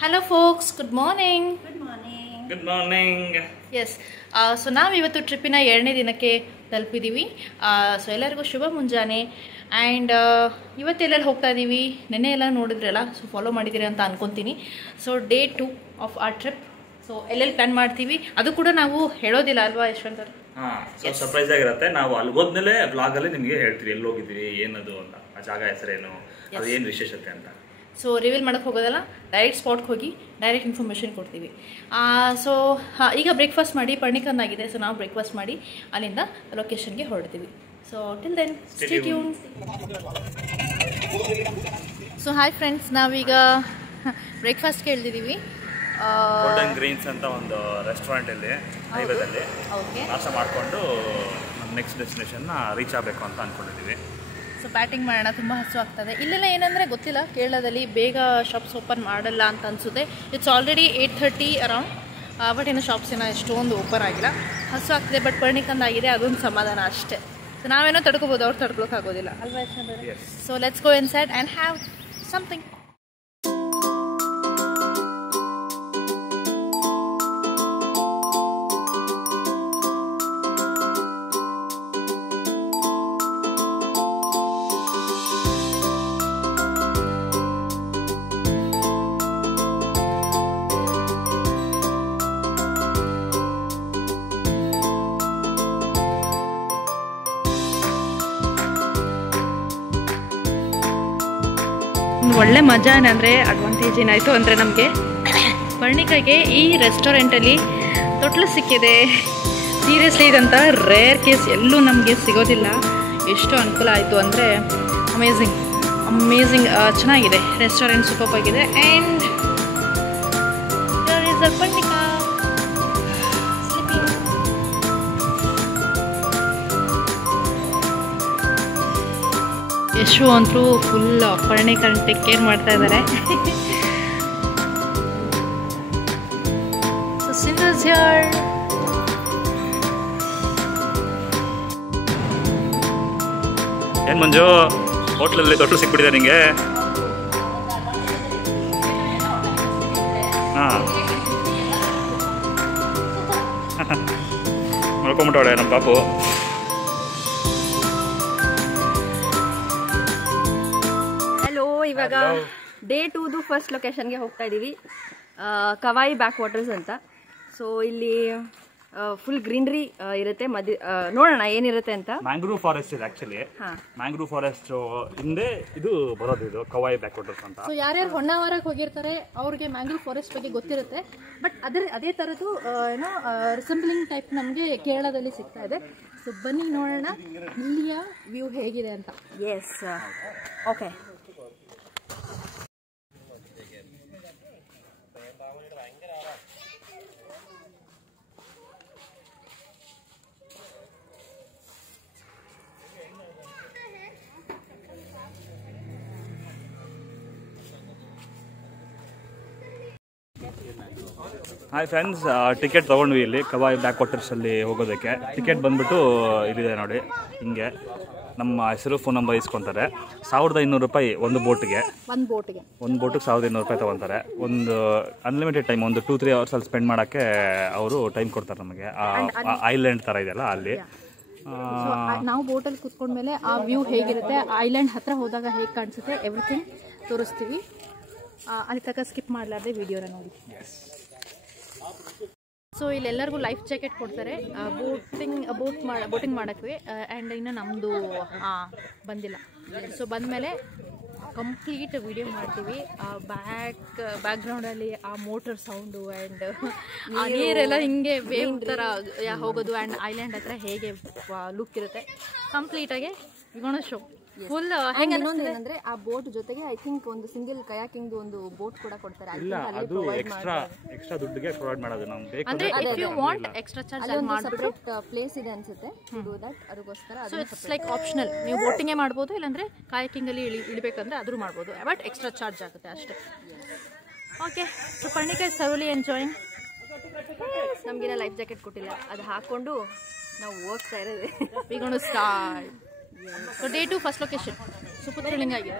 Hello folks, good morning. Good morning. Good morning. Yes, so ನಾವು ಇವತ್ತು ಟ್ರಿಪ್ಪಿನ 2ನೇ ದಿನಕ್ಕೆ ತಲುಪಿದ್ದೀವಿ. ಸೊ ಎಲ್ಲರಿಗೂ ಶುಭ ಮುಂಜಾನೆ. ಆ್ಯಂಡ್ ಇವತ್ತೆಲ್ಲೆಲ್ಲಿ ಹೋಗ್ತಾ ಇದ್ದೀವಿ, ನೆನ್ನೆ ಎಲ್ಲ ನೋಡಿದ್ರಲ್ಲ, ಸೊ ಫಾಲೋ ಮಾಡಿದ್ದೀರಿ ಅಂತ ಅನ್ಕೊತೀನಿ. So day 2 of our trip. So ಎಲ್ಲೆಲ್ಲಿ ಪ್ಲ್ಯಾನ್ ಮಾಡ್ತೀವಿ ಅದು ಕೂಡ ನಾವು ಹೇಳೋದಿಲ್ಲ ಅಲ್ವಾ ಯಶವಂತ್ ಅವರು? ಸೊ ಸರ್ಪ್ರೈಸ್ ಆಗಿರುತ್ತೆ. ನಾವು ಅಲ್ಲಿ ಹೋದ್ಮೇಲೆ ಬ್ಲಾಗಲ್ಲಿ ನಿಮಗೆ ಹೇಳ್ತೀವಿ ಎಲ್ಲಿ ಹೋಗಿದ್ದೀವಿ, ಏನದು ಅಂತ, ಆ ಜಾಗ ಹೆಸರೇನು, ಅದು ಏನು ವಿಶೇಷತೆ ಅಂತ. ಸೊ ರಿವೀಲ್ ಮಾಡೋಕ್ಕೆ ಹೋಗೋದಲ್ಲ, ಡೈರೆಕ್ಟ್ ಸ್ಪಾಟ್ಗೆ ಹೋಗಿ ಡೈರೆಕ್ಟ್ ಇನ್ಫಾರ್ಮೇಷನ್ ಕೊಡ್ತೀವಿ. ಸೊ ಈಗ ಬ್ರೇಕ್ಫಾಸ್ಟ್ ಮಾಡಿ ಪರ್ಣಿಕಂದಾಗಿದೆ. ಸೊ ನಾವು ಬ್ರೇಕ್ಫಾಸ್ಟ್ ಮಾಡಿ ಅಲ್ಲಿಂದ ಲೊಕೇಶನ್ಗೆ ಹೊರಡ್ತೀವಿ. So till then stay tune. So hi friends, ನಾವೀಗ ಬ್ರೇಕ್ಫಾಸ್ಟ್ಗೆ ಇಳಿದಿದ್ದೀವಿ. ಗೋಲ್ಡನ್ ಗ್ರೀನ್ಸ್ ಅಂತ ಒಂದು ರೆಸ್ಟೋರೆಂಟ್ ಇಲ್ಲಿ ಹೈವೇದಲ್ಲಿ ನಾಷ್ಟ ಮಾಡಿಕೊಂಡು ನಮ್ಮ ನೆಕ್ಸ್ಟ್ ಡೆಸ್ಟಿನೇಷನ್ನ ರೀಚ್ ಆಗಬೇಕು ಅಂತ ಅಂದ್ಕೊಂಡಿದ್ದೀವಿ. ಸೊ ಬ್ಯಾಟಿಂಗ್ ಮಾಡೋಣ, ತುಂಬ ಹಸು ಆಗ್ತದೆ. ಇಲ್ಲೆಲ್ಲ ಏನಂದರೆ ಗೊತ್ತಿಲ್ಲ, ಕೇರಳದಲ್ಲಿ ಬೇಗ ಶಾಪ್ಸ್ ಓಪನ್ ಮಾಡಲ್ಲ ಅಂತ ಅನಿಸುತ್ತೆ. It's already 8:30 around. ಬಟ್ ಇನ್ನು ಶಾಪ್ಸ್ ಏನೋ ಎಷ್ಟೊಂದು ಓಪನ್ ಆಗಿಲ್ಲ. ಹಸು ಆಗ್ತದೆ, ಬಟ್ ಪರ್ಣಿಕಂದಾಗಿದೆ, ಅದೊಂದು ಸಮಾಧಾನ ಅಷ್ಟೇ. ಸೊ ನಾವೇನೋ ತಡ್ಕೋಬೋದು, ಅವ್ರು ತಡ್ಕೊಳಕ್ಕಾಗೋದಿಲ್ಲ ಅಲ್ವಾ Yashwant? So let's go inside and have something. ಒಳ್ಳೆ ಮಜಾ ಏನಂದರೆ, ಅಡ್ವಾಂಟೇಜ್ ಏನಾಯಿತು ಅಂದರೆ ನಮಗೆ ಪರ್ಣಿಕಾಗೆ ಈ ರೆಸ್ಟೋರೆಂಟಲ್ಲಿ ತೊಟ್ಲು ಸಿಕ್ಕಿದೆ. ಸೀರಿಯಸ್ಲಿ ಇದಂಥ ರೇರ್ ಕೇಸ್, ಎಲ್ಲೂ ನಮಗೆ ಸಿಗೋದಿಲ್ಲ. ಎಷ್ಟು ಅನುಕೂಲ ಆಯಿತು ಅಂದರೆ ಅಮೇಝಿಂಗ್ ಚೆನ್ನಾಗಿದೆ ರೆಸ್ಟೋರೆಂಟ್, ಸೂಪರ್ ಆಗಿದೆ. And there is a Parnika sleeping. Yashu ಅಂತೂ ಫುಲ್ ಪರ್ಣಿಕಾ ಟೇಕ್ ಕೇರ್ ಮಾಡ್ತಾ ಇದ್ದಾರೆ. So Sindhu's here. ಏನು ಮಂಜು, ಹೋಟ್ಲಲ್ಲಿ ತೊಟ್ಲು ಸಿಕ್ಬಿಟ್ಟಿದೆ ನಿಮಗೆ? ಹಾಂ, ನೋಡ್ಕೊಂಬಿಟ್ಟವಳೆ ನಮ್ಮ ಪಾಪು. ಇವಾಗ ಡೇ 2ದು ಫಸ್ಟ್ ಲೊಕೇಶನ್ಗೆ ಹೋಗ್ತಾ ಇದ್ದೀವಿ, ಕವಾಯಿ ಬ್ಯಾಕ್ ವಾಟರ್ಸ್ ಅಂತ. ಸೊ ಇಲ್ಲಿ ಫುಲ್ ಗ್ರೀನರಿ ಇರುತ್ತೆ. ನೋಡೋಣ ಏನಿರುತ್ತೆ ಅಂತ. ಮ್ಯಾಂಗ್ರೂವ್ ಫಾರೆಸ್ಟ್ ಇದೆ ಆಕ್ಚುಲಿ. ಮ್ಯಾಂಗ್ರೂವ್ ಫಾರೆಸ್ಟ್ ಹಿಂದೆ ಇದು ಬರೋದು, ಇದು ಕವಾಯಿ ಬ್ಯಾಕ್ ವಾಟರ್ಸ್ ಅಂತ. ಸೊ ಯಾರ್ಯಾರು ಹೊನ್ನಾವರಕ್ಕೆ ಹೋಗಿರ್ತಾರೆ ಅವ್ರಿಗೆ ಮ್ಯಾಂಗ್ರೂವ್ ಫಾರೆಸ್ಟ್ ಬಗ್ಗೆ ಗೊತ್ತಿರುತ್ತೆ. ಬಟ್ ಅದೇ ಥರದ್ದು ಏನೋ ರಿಸೆಂಬ್ಲಿಂಗ್ ಟೈಪ್ ನಮಗೆ ಕೇರಳದಲ್ಲಿ ಸಿಗ್ತಾ ಇದೆ. ಸೊ ಬನ್ನಿ ನೋಡೋಣ ಇಲ್ಲಿಯ ವ್ಯೂ ಹೇಗಿದೆ ಅಂತ. Yes, okay. Hi friends, ticket ತೊಗೊಂಡ್ವಿ ಇಲ್ಲಿ ಕವಾಯಿ ಬ್ಯಾಕ್ ವಾಟರ್ಸಲ್ಲಿ ಹೋಗೋದಕ್ಕೆ. ಟಿಕೆಟ್ ಬಂದುಬಿಟ್ಟು ಇಲ್ಲಿದೆ ನೋಡಿ, ಹಿಂಗೆ ನಮ್ಮ ಹೆಸರು, ಫೋನ್ ನಂಬರ್ ಇಸ್ಕೊತಾರೆ. 1200 ರೂಪಾಯಿ ಒಂದು ಬೋಟಿಗೆ. ಒಂದು ಬೋಟಿಗೆ 1200 ರೂಪಾಯಿ ತೊಗೊತಾರೆ. ಒಂದು ಅನ್ಲಿಮಿಟೆಡ್ ಟೈಮ್, ಒಂದು 2-3 ಅವರ್ಸಲ್ಲಿ ಸ್ಪೆಂಡ್ ಮಾಡೋಕ್ಕೆ ಅವರು ಟೈಮ್ ಕೊಡ್ತಾರೆ ನಮಗೆ. ಐಲ್ಯಾಂಡ್ ಥರ ಇದೆಯಲ್ಲ ಅಲ್ಲಿ. ನಾವು ಬೋಟಲ್ಲಿ ಕೂತ್ಕೊಂಡ್ಮೇಲೆ ಆ ವ್ಯೂ ಹೇಗಿರುತ್ತೆ, ಐಲ್ಯಾಂಡ್ ಹತ್ರ ಹೋದಾಗ ಹೇಗೆ ಕಾಣಿಸುತ್ತೆ, ಎವ್ರಿಥಿಂಗ್ ತೋರಿಸ್ತೀವಿ. ಅಲ್ಲಿ ತನಕ ಸ್ಕಿಪ್ ಮಾಡಲಾರ್ದೆ ವಿಡಿಯೋನ ನೋಡಿ. ಸೊ ಇಲ್ಲೆಲ್ಲರಿಗೂ ಲೈಫ್ ಜಾಕೆಟ್ ಕೊಡ್ತಾರೆ ಬೋಟಿಂಗ್ ಮಾಡೋಕ್ಕೆ. ಆ್ಯಂಡ್ ಇನ್ನು ನಮ್ಮದು ಬಂದಿಲ್ಲ. ಸೊ ಬಂದಮೇಲೆ ಕಂಪ್ಲೀಟ್ ವಿಡಿಯೋ ಮಾಡ್ತೀವಿ. ಬ್ಯಾಕ್ಗ್ರೌಂಡಲ್ಲಿ ಆ ಮೋಟರ್ ಸೌಂಡು ಆ್ಯಂಡ್ ಆ ನೀರೆಲ್ಲ ಹಿಂಗೆ ವೇವ್ ಥರ ಹೋಗೋದು. ಆ್ಯಂಡ್ ಐಲ್ಯಾಂಡ್ ಹತ್ರ ಹೇಗೆ ಲುಕ್ ಇರುತ್ತೆ ಕಂಪ್ಲೀಟಾಗಿ ವಿಗೋಣ ಶೋ ಫುಲ್. ಏನಂದ್ರೆ ಆ ಬೋಟ್ ಜೊತೆಗೆ ಐ ಥಿಂಕ್ ಒಂದು ಸಿಂಗಲ್ ಕಯಾಕಿಂಗ್ ಒಂದು ಬೋಟ್ ಕೂಡ ಕೊಡ್ತಾರೆ. ಇಲ್ಲ, ಅದು ಎಕ್ಸ್ಟ್ರಾ ದುಡ್ಡಿಗೆ ಪ್ರೊವೈಡ್ ಮಾಡೋದು ನಮಗೆ. ಅಂದ್ರೆ if you want extra charge ಮಾಡ್ಬಿಟ್ಟು ಪ್ಲೇಸ್ ಇದೆ ಅನ್ಸುತ್ತೆ, ಅದಕ್ಕೋಸ್ಕರ. So it's like optional. ನೀವು ಬೋಟಿಂಗೇ ಮಾಡ್ಬೋದು, ಇಲ್ಲಾಂದ್ರೆ ಕಾಯಕಿಂಗ್ ಅಲ್ಲಿ ಇಳಿಬೇಕಂದ್ರೆ ಆದ್ರೂ ಮಾಡ್ಬೋದು. ಬಟ್ ಎಕ್ಸ್ಟ್ರಾ ಚಾರ್ಜ್ ಆಗುತ್ತೆ ಅಷ್ಟೇ. Okay, so Parnika is thoroughly enjoying. ನಮಗಿನ್ನ ಲೈಫ್ ಜಾಕೆಟ್ ಕೊಟ್ಟಿಲ್ಲ, ಅದು ಹಾಕೊಂಡು ನಾವು ಹೋಗ್ತಾ ಇರೋದು. We gonna start. So day 2 first location super thrilling ಆಗಿದೆ.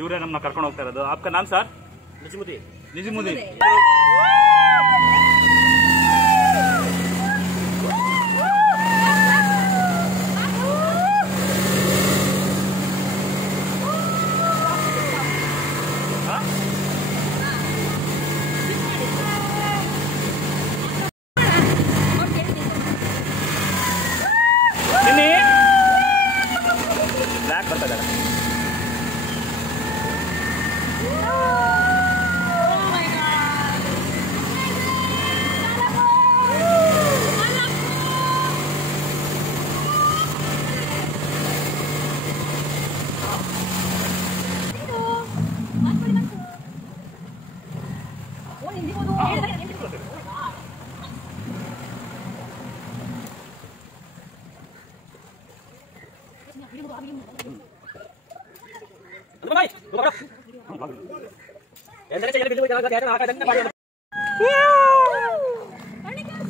ಇವರೇ ನಮ್ಮನ್ನ ಕರ್ಕೊಂಡು ಹೋಗ್ತಾ ಇರೋದು. आपका नाम सर? निजमुद्दीन. ಬ್ಲ್ಯಾಕ್ ಬರ್ತಾ ಇದ್ದಾರೆ.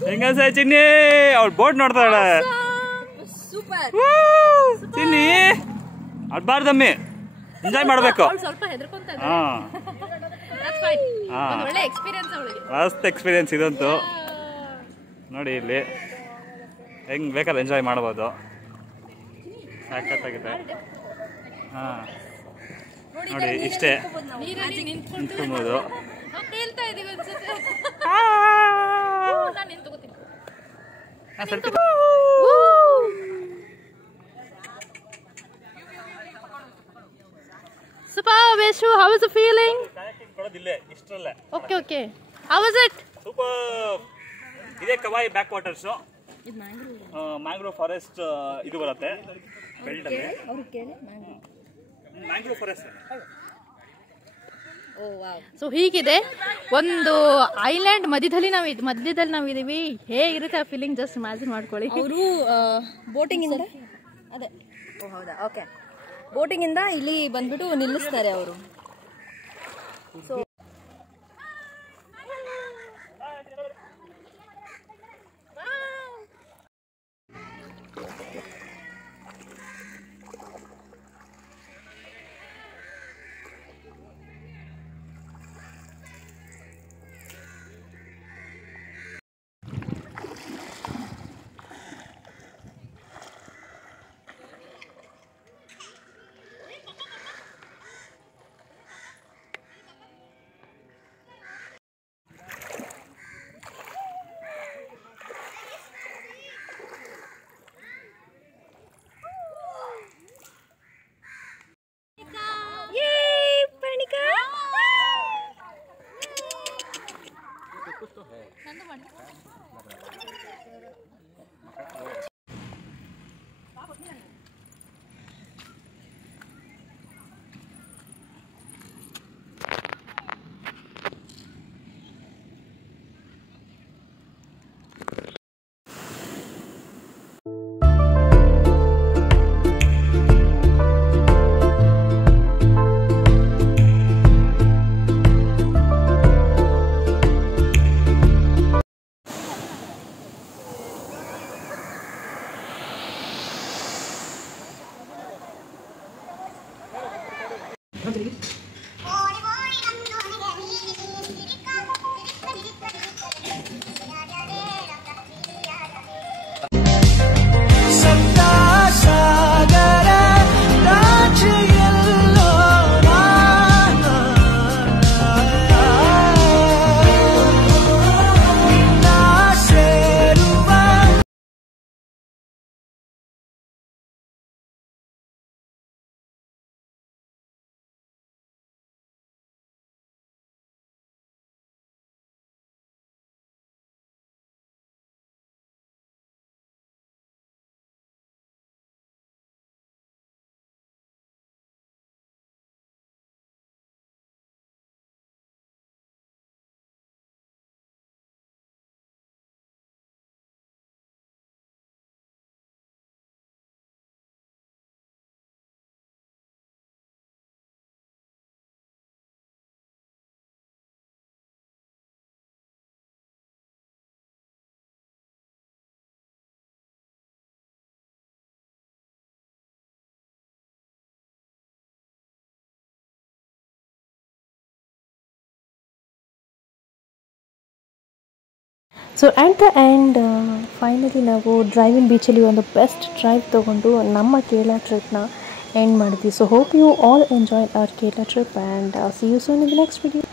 ಹೆಂಗಸ ಚಿನ್ನಿ ಅವ್ಳು ಬೋಟ್ ನೋಡ್ತಾಳೆ. ಚಿನ್ನಿ ಅಡ್ಬಾರ್ದಮ್ಮಿ, ಎಂಜಾಯ್ ಮಾಡ್ಬೇಕು. ಸ್ವಲ್ಪ ಹೆದರ್ಕೊಂತ ಮಸ್ತ್ ಎಕ್ಸ್ಪೀರಿಯನ್ಸ್ ಇದಂತೂ. ನೋಡಿ ಇಲ್ಲಿ ಹೆಂಗ್ ಬೇಕಾದ್ರೆ ಎಂಜಾಯ್ ಮಾಡ್ಬೋದು. ಸಾಕತ್ತಾಗಿದೆ. ಹಾಂ ನೋಡಿ ಇಷ್ಟೇ ನಿಂತ್ಕೊಬೋದು. Super, Veshu, how is the feeling? Okay, okay. How was it? Super. ಇದೇ ಕವಾಯಿ ಬ್ಯಾಕ್ ವಾಟರ್ಸ್. ಮ್ಯಾಂಗ್ರೋವ್ ಫಾರೆಸ್ಟ್ ಇದು ಬರುತ್ತೆ ಬೆಲ್ಟ್ ಅಲ್ಲಿ. Mangrove forest. ಸೊ ಹೀಗಿದೆ ಒಂದು ಐಲ್ಯಾಂಡ್ ಮಧ್ಯದಲ್ಲಿ ನಾವಿದೀವಿ. ಹೇಗಿರುತ್ತೆ ಆ ಫೀಲಿಂಗ್ ಜಸ್ಟ್ ಇಮ್ಯಾಜಿನ್ ಮಾಡ್ಕೊಳ್ಳಿ. ಅವರು ಬೋಟಿಂಗ್ ಇಂದ ಅದೇ ಓ ಹೌದಾ ಓಕೆ ಬೋಟಿಂಗ್ ಇಂದ ಇಲ್ಲಿ ಬಂದ್ಬಿಟ್ಟು ನಿಲ್ಲಿಸ್ತಾರೆ ಅವರು. So so at the end finally ನಾವು ಡ್ರೈವಿಂಗ್ ಬೀಚಲ್ಲಿ ಒಂದು ಬೆಸ್ಟ್ ಡ್ರೈವ್ ತೊಗೊಂಡು ನಮ್ಮ ಕೇರಳ ಟ್ರಿಪ್ನ ಎಂಡ್ ಮಾಡಿದ್ವಿ. So hope you all enjoy our Kerala trip and see you soon in the next video.